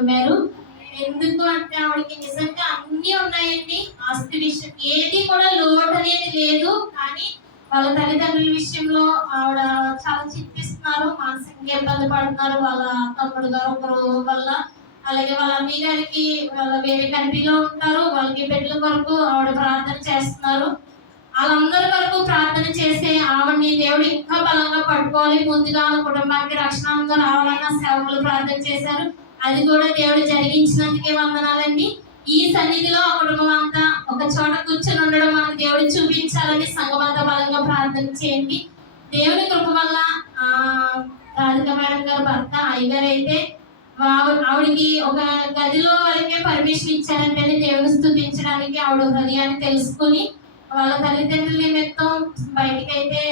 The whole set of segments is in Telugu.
నమ్మారు. ఎందుకు అంటే ఆవిడకి నిజంగా అన్ని ఉన్నాయండి. ఆస్తి విషయం ఏది కూడా లోటు అనేది లేదు. కానీ వాళ్ళ తల్లిదండ్రుల విషయంలో ఆవిడ చాలా చింతిస్తున్నారు, మానసికంగా ఇబ్బంది పడుతున్నారు. వాళ్ళ తమ్ముడు గారు ఒకరు వల్ల, అలాగే వాళ్ళ అన్నయ్య గారికి వాళ్ళ వేరే కంట్రీలో ఉంటారు. వాళ్ళకి బిడ్డల కొరకు ఆవిడ ప్రార్థన చేస్తున్నారు. వాళ్ళందరి వరకు ప్రార్థన చేసే ఆవిడని దేవుడు ఇంకా బలంగా పట్టుకోవాలి. ముందుగా కుటుంబానికి రక్షణంగా రావాలన్న సేవకులు ప్రార్థన చేశారు. అది కూడా దేవుడు జరిగించినందుకే వందనాలండి. ఈ సన్నిధిలో ఆ కుటుంబం అంతా ఒక చోట కూర్చొని ఉండడం మనకు దేవుడు చూపించాలని సంఘం అంతా బలంగా ప్రార్థన చేయండి. దేవుని కృప వల్ల రాధిక మేడం గారు భర్త అయ్యగారు అయితే ఆవిడికి ఒక గదిలో వరకే పర్మిషన్ ఇచ్చారంటే దేవుని స్తుతించడానికి ఆవిడ హృదయాన్ని తెలుసుకుని వాళ్ళ తల్లిదండ్రుల నిమిత్తం బయటికి అయితే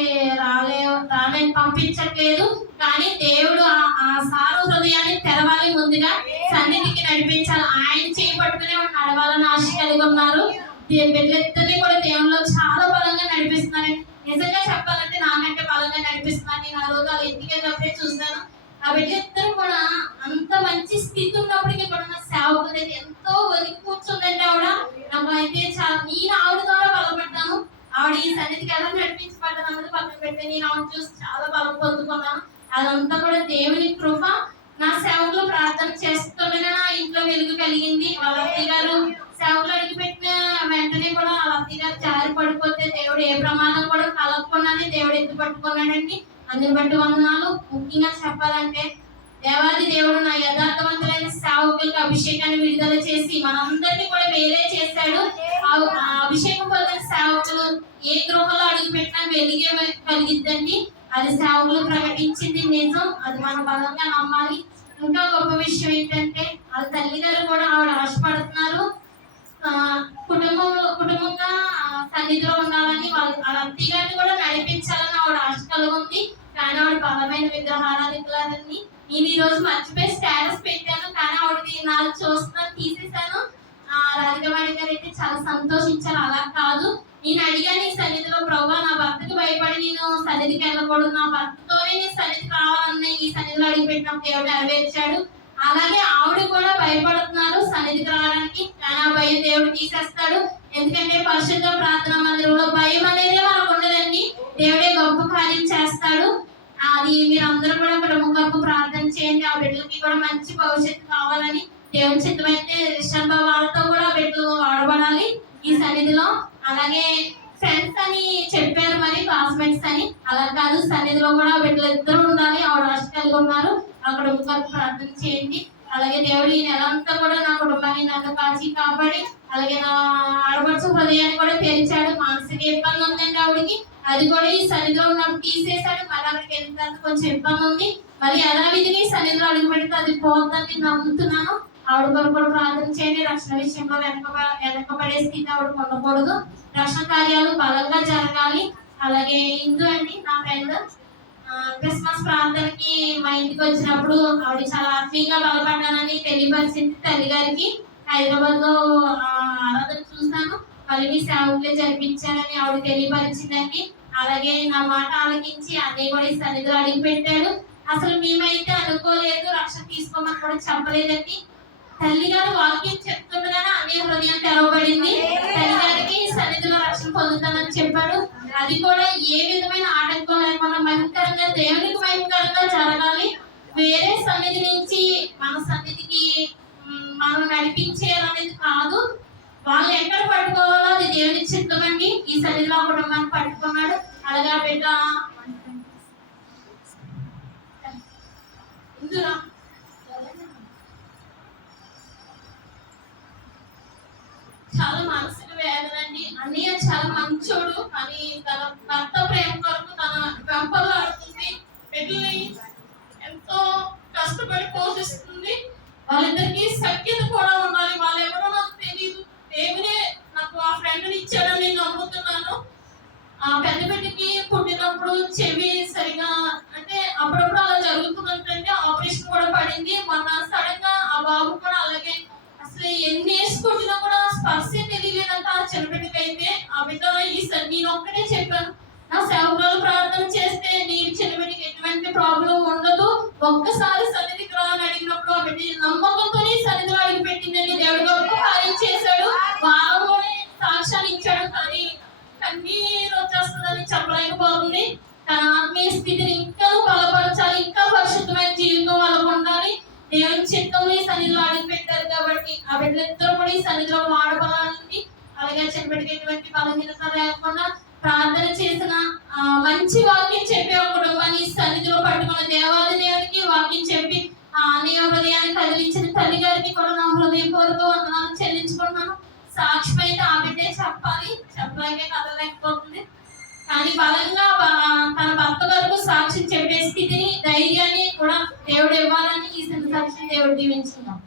రాలేని పంపించట్లేదు. కానీ దేవుడు ఆ సారు హృదయాన్ని తెరవాలి, ముందుగా సన్నిధికి నడిపించాలి, ఆయన చేపట్టుకునే నడవాలని ఆశ కలిగి ఉన్నారు. బిడ్డలిద్దరిని కూడా దేవుళ్ళు చాలా బలంగా నడిపిస్తున్నారు. నిజంగా చెప్పాలంటే నాకంటే బలంగా నడిపిస్తున్నారు. నేను ఆ రోజు వాళ్ళ ఇంటికి వెళ్ళినప్పుడే చూస్తాను. ఆ బిడ్డలిద్దరు కూడా అంత మంచి స్థితి ఉన్నప్పటికీ కూడా నా సేవకు ఎంతో ఒదిగి కూర్చుందండి ఆవిడ. నాకు అయితే నేను ఆవిడ ద్వారా బలపడ్డాను. ఆవిడ ఈ సన్నిధికి ఎలా నడిపించబడ్డాను అన్నది పక్కన పెట్టి నేను ఆవిడ చూసి చాలా బలం పొందుకున్నాను. అదంతా కూడా దేవుని కృప. నా సేవకులు ప్రార్థన చేస్తుండగా నా ఇంట్లో వెలుగు కలిగింది. వాళ్ళ అత్తయ్య గారు సేవకులు అడిగిపెట్టిన వెంటనే కూడా వాళ్ళ అత్తయ్య గారు జారి పడిపోతే దేవుడు ఏ ప్రమాదం కూడా కలగకుండానే దేవుడు ఎత్తి పట్టుకున్నాడండి. అందుని బట్టి వందనాలు. ముఖ్యంగా చెప్పాలంటే దేవాది దేవుడు నా యథార్థవంతులైన సేవకులకు అభిషేకాన్ని విడుదల చేసి మనందరినీ కూడా వేరే చేశాడు. ఆ అభిషేకం పొందిన సేవకులు ఏ గృహంలో అడుగు పెట్టినా వెలిగే కలిగిద్దండి. అది సేవకులు ప్రకటించింది నిజం. అది మనం బలంగా నమ్మాలి. ఇంకా గొప్ప విషయం ఏంటంటే వాళ్ళ తల్లిగారు కూడా ఆవిడ ఆశపడుతున్నారు కుటుంబంగా సన్నిధిలో ఉండాలని. వాళ్ళ అత్తయ్య గారిని కూడా నడిపించాలని ఆవిడ ఆశ కలుగుంది. కానీ ఆవిడ బలమైన విగ్రహారాధికులని నేను ఈ రోజు మర్చిపోయి స్టేటస్ పెట్టాను. కానీ ఆవిడది నాకు చూస్తున్నాను, తీసేశాను. రాధికవాణి గారు అయితే చాలా సంతోషించారు. అలా కాదు, నేను అడిగాను ఈ సన్నిధిలో, ప్రభా నా భర్తకి భయపడి నేను సన్నిధికి వెళ్ళకూడదు, నా భర్తతోనే నేను సన్నిధికి రావాలన్న ఈ సన్నిధిలో అడిగిపెట్టిన దేవుడు నెరవేర్చాడు. అలాగే ఆవిడ కూడా భయపడుతున్నారు సన్నిధికి రావడానికి. కానీ ఆ భయం దేవుడు తీసేస్తాడు. ఎందుకంటే పరిశుద్ధ ప్రార్థనా మందిరంలో భయం అనేది మనకు ఉండదండి. దేవుడే గొప్ప కార్యం చేస్తాడు. అది మీరందరూ కూడా కుటుంబం కొరకు ప్రార్థన చేయండి. ఆ బిడ్డలకి కూడా మంచి భవిష్యత్తు కావాలని. దేవుని చిత్తమైతే రిషన్ వాళ్ళతో కూడా బిడ్డలు వాడబడాలి ఈ సన్నిధిలో. అలాగే ఫ్రెండ్స్ అని చెప్పారు, మరి క్లాస్మేట్స్ అని. అలా కాదు, సన్నిధిలో కూడా బిడ్డలు ఇద్దరు ఉండాలి. ఆవిడ ఆశ కలిగి ఉన్నారు. ఆ కుటుంబం కొరకు ప్రార్థన చేయండి. అలాగే దేవుడు ఈ నెలంతా కూడా నా కుటుంబాన్ని నాకు కాచి కాపాడి, అలాగే నా ఆడపడుచు హృదయాన్ని కూడా తెరిచాడు. మానసిక ఇబ్బంది ఉందండి ఆవిడకి, అది కూడా ఈ సన్నిధిలో ఉన్నప్పుడు తీసేశాడు. మరి అక్కడికి వెళ్ళిన తర్వాత కొంచెం ఇబ్బంది ఉంది. మరి యథావిధిని సన్నిధిలో అడుగు పెడితే అది పోతుందని నమ్ముతున్నాను. ఆవిడ కొరకు కూడా ప్రార్థన చేయండి. రక్షణ విషయంలో వెనకబడే స్థితి ఆవిడ ఉండకూడదు. రక్షణ కార్యాలు బలంగా జరగాలి. అలాగే ఇందు అండి నా ఫ్రెండ్ క్రిస్మస్ ప్రార్థనకి మా ఇంటికి వచ్చినప్పుడు ఆవిడ చాలా ఆత్మీయంగా బలపడ్డానని తెలియపరిచింది తల్లి గారికి. హైదరాబాద్ లో ఆరాధన చూస్తాను, మళ్ళీ మీ సేవకులే జరిపించాలని ఆవిడ తెలియపరిచిందండి. అలాగే నా మాట ఆలకించి అన్నయ్య కూడా ఈ సన్నిధిలో అడిగి పెట్టాడు. అసలు మేమైతే అనుకోలేదు, రక్షణ తీసుకోమని కూడా చెప్పలేదండి. తల్లి గారు వాక్యం చెప్తుండగానే అన్నయ్య హృదయం తెరవబడింది. తల్లి గారికి సన్నిధిలో రక్షణ పొందుతానని చెప్పాడు. అది కూడా ఏ విధమైన ఆటంకం లేకుండా భయంకరంగా దేవునికి భయంకరంగా జరగాలి. వేరే సన్నిధి నుంచి మన సన్నిధికి మనం నడిపించేయాలనేది కాదు. వాళ్ళు ఎక్కడ పట్టుకోవాలో అది దేవుని చిత్తమండి. ఈ సన్నిధిలో కుటుంబాన్ని పట్టుకున్నాడు. అలాగా బిడ్డ ఇందులో చాలా మానసిక వేదనండి. అన్నయ్య చాలా మంచోడు, కానీ తన భర్త ప్రేమ కొరకు తన వెంపర్లు ఆడుతుంది. బిడ్డల్ని ఎంతో కష్టపడి పోషిస్తుంది. వాళ్ళిద్దరికి సఖ్యత కూడా ఉండాలి. వాళ్ళు ఎవరో నాకు తెలియదు, దేవుడే నాకు ఆ ఫ్రెండ్ని ఇచ్చాడని నేను నమ్ముతున్నాను. ఆ పెద్ద బిడ్డకి పుట్టినప్పుడు చెవి సరిగా అంటే అప్పుడప్పుడు అలా జరుగుతుందంటే ఆపరేషన్ కూడా పడింది. మొన్న సడన్ గా ఆ బాబు కూడా అలాగే అసలు ఎన్ని వేసుకుంటున్నా కూడా స్పర్శ తెలియలేదంట ఆ చిన్నబిడ్డకైతే. ఆ బిడ్డ నేను ఒక్కటే చెప్పాను, నా సేవకురాలు ప్రార్థన చేస్తే నీ చిన్నబిడ్డకి ఎటువంటి ప్రాబ్లం ఉండదు, ఒక్కసారి సన్నిధికి రా అని అడిగినప్పుడు ఆ బిడ్డ నమ్మకంతో కన్నీరు వచ్చేస్తుందని చెప్పలేకపోతుంది. తన ఆత్మీయ స్థితిని ఇంకా బలపరచాలి, ఇంకా పరిశుద్ధమైన జీవితం వాళ్ళకు ఉండాలి. దేవుని చిత్తంలో ఈ సన్నిధిలో అడుగు పెట్టారు కాబట్టి ఆ బిడ్డలిద్దరూ కూడా ఈ సన్నిధిలో వాడబడాలని, అలాగే చిన్నబిడ్డకి ఎటువంటి బలహీనత లేకుండా ప్రార్థన చేసిన మంచి వాక్యం చెప్పి ఒక కుటుంబాన్ని ఈ సన్నిధిలో పట్టుకున్న దేవాది దేవుడికి వాక్యం చెప్పి నీ హృదయాన్ని కదిలించిన తల్లి గారికి కూడా నా హృదయపూర్వక వందనాలు చెల్లించుకున్నాను. సాక్ష్యం అయితే ఆ బిడ్డే చెప్పాలి, చెప్పలేకే కదలేకపోతుంది. కానీ బలంగా తన భర్త వరకు సాక్షి చెప్పే స్థితిని, ధైర్యాన్ని కూడా దేవుడు ఇవ్వాలని ఈ సాక్షి దేవుడు దీవించుకున్నాం.